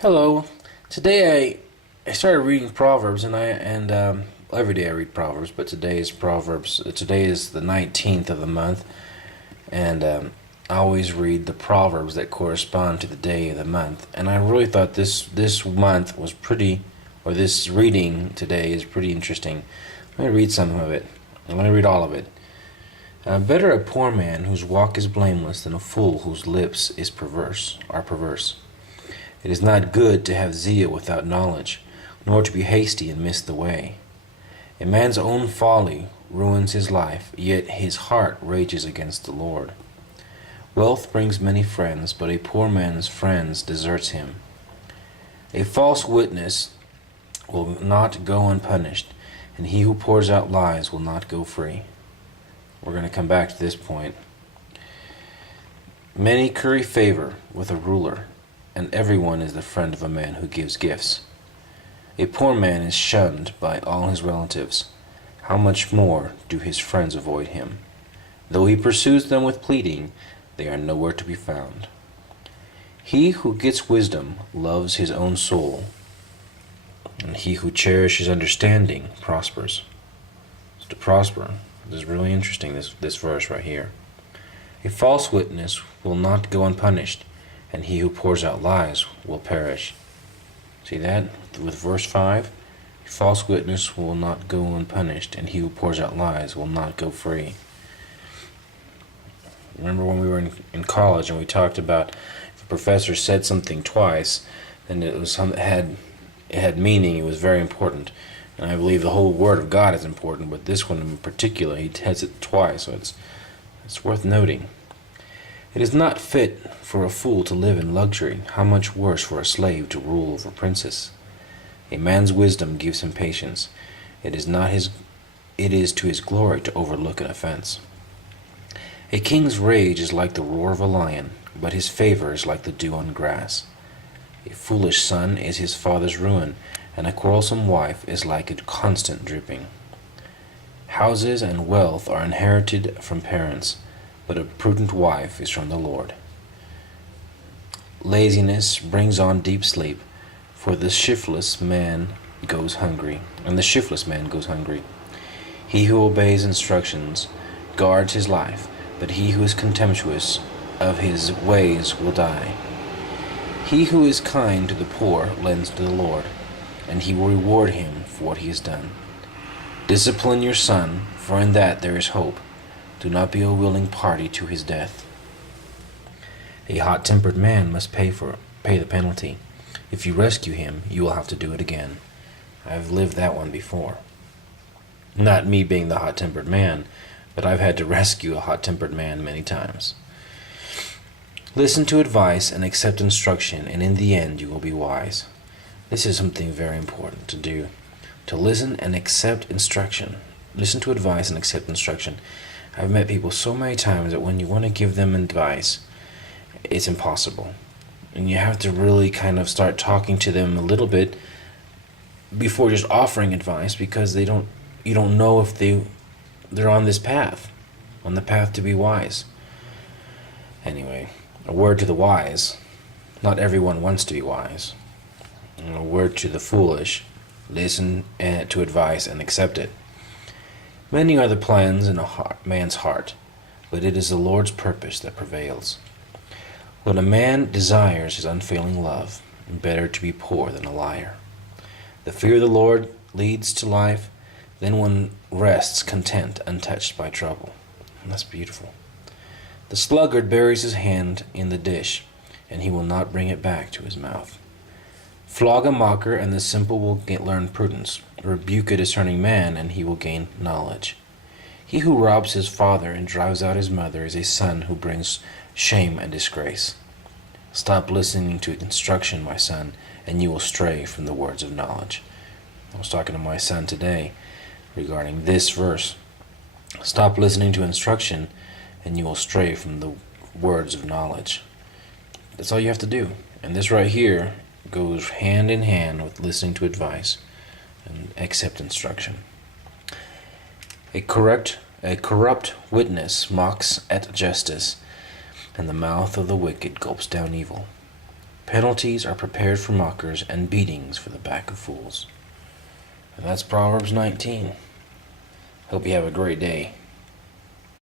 Hello. Today I started reading Proverbs, and every day I read Proverbs, but today is Proverbs. Today is the 19th of the month, and I always read the Proverbs that correspond to the day of the month. And I really thought this month was pretty, or this reading today is pretty interesting. Let me read some of it. I'm going to read all of it. Better a poor man whose walk is blameless than a fool whose lips are perverse. It is not good to have zeal without knowledge, nor to be hasty and miss the way. A man's own folly ruins his life, yet his heart rages against the Lord. Wealth brings many friends, but a poor man's friends deserts him. A false witness will not go unpunished, and he who pours out lies will not go free. We're going to come back to this point. Many curry favor with a ruler, and everyone is the friend of a man who gives gifts. A poor man is shunned by all his relatives. How much more do his friends avoid him? Though he pursues them with pleading, they are nowhere to be found. He who gets wisdom loves his own soul, and he who cherishes understanding prospers. So to prosper, this is really interesting, this verse right here. A false witness will not go unpunished, and he who pours out lies will perish. See that with verse 5? A false witness will not go unpunished, and he who pours out lies will not go free. Remember when we were in college and we talked about if a professor said something twice, then it had meaning, it was very important. And I believe the whole Word of God is important, but this one in particular, he says it twice, so it's worth noting. It is not fit for a fool to live in luxury, how much worse for a slave to rule over princes. A man's wisdom gives him patience. It is to his glory to overlook an offense. A king's rage is like the roar of a lion, but his favor is like the dew on grass. A foolish son is his father's ruin, and a quarrelsome wife is like a constant dripping. Houses and wealth are inherited from parents, but a prudent wife is from the Lord. Laziness brings on deep sleep, for the shiftless man goes hungry, and the shiftless man goes hungry. He who obeys instructions guards his life, but he who is contemptuous of his ways will die. He who is kind to the poor lends to the Lord, and he will reward him for what he has done. Discipline your son, for in that there is hope. Do not be a willing party to his death. A hot-tempered man must pay the penalty. If you rescue him, you will have to do it again. I've lived that one before. Not me being the hot-tempered man, but I've had to rescue a hot-tempered man many times. Listen to advice and accept instruction, and in the end you will be wise. This is something very important to do. To listen and accept instruction. Listen to advice and accept instruction. I've met people so many times that when you want to give them advice, it's impossible. And you have to really kind of start talking to them a little bit before just offering advice, because you don't know if they're on this path, on the path to be wise. Anyway, a word to the wise. Not everyone wants to be wise. And a word to the foolish. Listen to advice and accept it. Many are the plans in a man's heart, but it is the Lord's purpose that prevails. When a man desires his unfailing love, better to be poor than a liar. The fear of the Lord leads to life, then one rests content, untouched by trouble. And that's beautiful. The sluggard buries his hand in the dish, and he will not bring it back to his mouth. Flog a mocker, and the simple will learn prudence. Rebuke a discerning man, and he will gain knowledge. He who robs his father and drives out his mother is a son who brings shame and disgrace. Stop listening to instruction, my son, and you will stray from the words of knowledge. I was talking to my son today regarding this verse. Stop listening to instruction, and you will stray from the words of knowledge. That's all you have to do. And this right here goes hand in hand with listening to advice and accept instruction. A corrupt witness mocks at justice, and the mouth of the wicked gulps down evil. Penalties are prepared for mockers, and beatings for the back of fools. And that's Proverbs 19. Hope you have a great day.